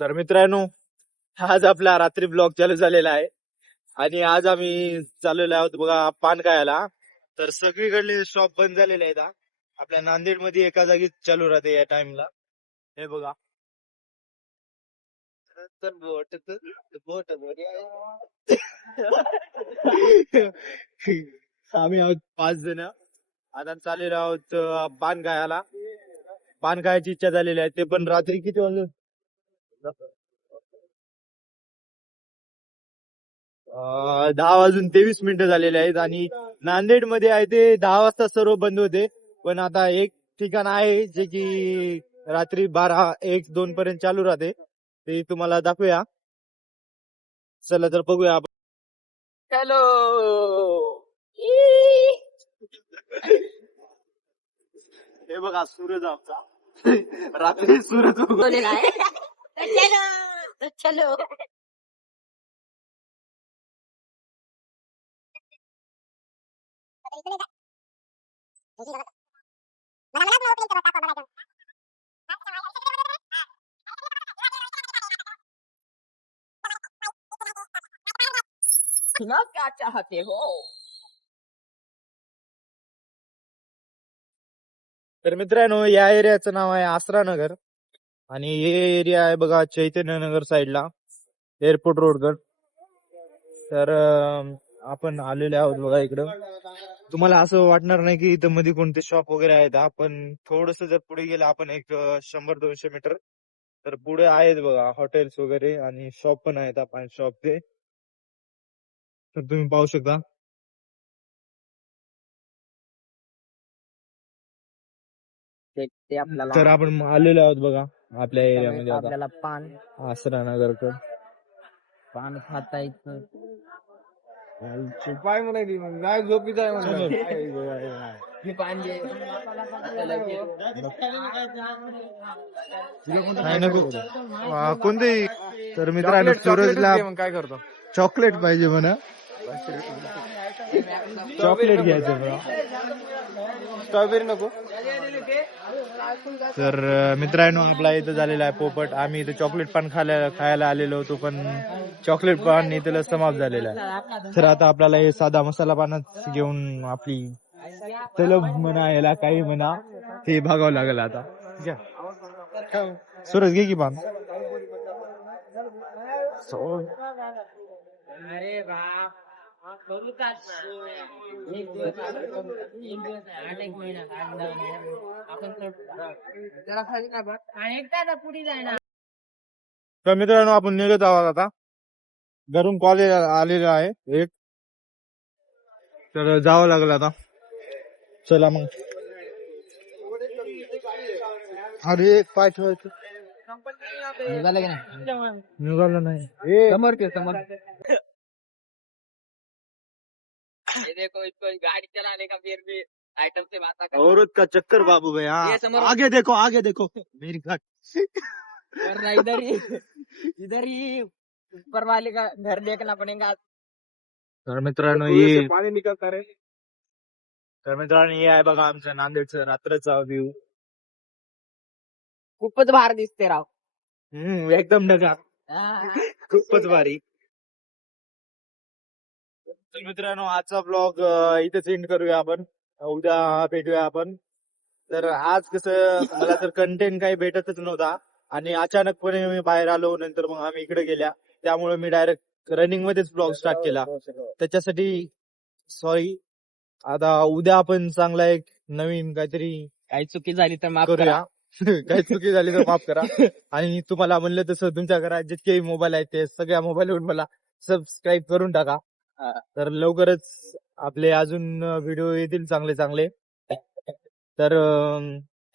तर मित्रांनो, आज आपला रात्री ब्लॉग चालू झालेला आहे आणि आज आम्ही चाललेलो आहोत बघा पान खायला. तर सगळीकडले शॉप बंद झालेले आहेत. आपल्या नांदेड मध्ये एका जागी चालू राहते या टाइमला. हे बघा. तर बोट बोट आम्ही आहोत 5 जण. आता चाललेलो आहोत पान खायला. पान खायची इच्छा झालेली आहे. ते पण रात्री किती वाजले? 10 वाजून 23 मिनिटं झालेले आहेत आणि नांदेड मध्ये आहे ते 10 वाजता सर्व बंद होते. पण आता एक ठिकाण आहे जे की रात्री 12, 1, 2 पर्यंत चालू राहते. ते तुम्हाला दाखवूया. चला तर बघूया आपण. हॅलो. हे बघा सूरज आमचा. रात्री सूरज उगवलेला आहे. चलो चलो सुना क्या चाहते हो. तर मित्रांनो, या एरियाचं नाव आहे आसरा नगर आणि हे एरिया आहे बघा चैतन्यनगर साईडला, एअरपोर्ट रोडवर. तर आपण आलेले आहोत बघा इकडं. तुम्हाला असं वाटणार नाही की इथं मध्ये कोणते शॉप वगैरे आहेत. आपण थोडस जर पुढे गेलं आपण एक 100-200 मीटर तर पुढे आहेत बघा हॉटेल्स वगैरे आणि शॉप पण आहेत. आपण शॉप ते तर तुम्ही पाहू शकता. ते आपल्याला तर आपण आलेलो आहोत बघा आपल्या एरियामध्ये आता आपल्याला पान आसरा नगरकडे. पान खाता येतं. पाय म्हणायची मग काय झोपीत आहे म्हणलं. हे पान जे नाही नको. कोणते. तर मित्रांनो, सूरजला मग काय करतो. चॉकलेट पाहिजे म्हणा. चॉकलेट घ्यायचं बघा. स्ट्रॉबेरी नको. तर मित्रांनो, आपला इथं झालेला आहे पोपट. आम्ही इथं चॉकलेट पान खायला आलेलो होतो पण चॉकलेट पान इथं समाप्त झालेला आहे. तर आता आपल्याला हे साधा मसाला पानच घेऊन आपली तलब म्हणा याला काही म्हणा ते भागावं लागेल आता. घ्या. सूरज घे की पान. अरे वा करू का एक दिवस 8 महिना आपण जरा खाली का बघ आणि एकदा पुढे जाय ना. तर मित्रांनो, आपण निघत आहोत आता. घरून कॉलेज आलेला आहे एक. तर जावं लागेल आता. चला मग. अरे पाय ठेवायचं. निघालं की नाही. निघालं नाही. समोर के समोर. देखो इसको गाड़ी चलाने का फिर भी आइटम से बात कर. औरत का चक्कर बाबू भाई. ये समोर. आगे देखो आगे देखो मेरी गाड़ी. वरना इधर ही ऊपर वाले का घर देखना पड़ेगा. तर मित्रांनो, ये पाणी निघत रे. तर मित्रांनो हे आहे बघा आमचं नांदेडचं रात्रीचा व्ह्यू. खूपच भार दिसते राव. एकदम ढगाळ. खूपच भारी. तर मित्रांनो, आजचा ब्लॉग इथेच एंड करूया आपण. उद्या भेटूया आपण. तर आज कसं मला तर कंटेंट काही भेटतच नव्हता आणि अचानकपणे मी बाहेर आलो. नंतर मग आम्ही इकडे गेल्या त्यामुळे मी डायरेक्ट रनिंग मध्येच ब्लॉग स्टार्ट केला. त्याच्यासाठी सॉरी. आता उद्या आपण चांगला एक नवीन काहीतरी काही चुकी झाली तर माफ करा. करूया. काही चुकी झाली तर माफ करा. आणि तुम्हाला म्हणलं तसं तुमच्या घरात जितकेही मोबाईल आहेत ते सगळ्या मोबाईलवर मला सबस्क्राईब करून टाका. तर लवकरच आपले अजून व्हिडिओ येतील चांगले चांगले. तर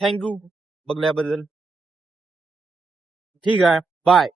थँक्यू बघल्याबद्दल. ठीक आहे. बाय.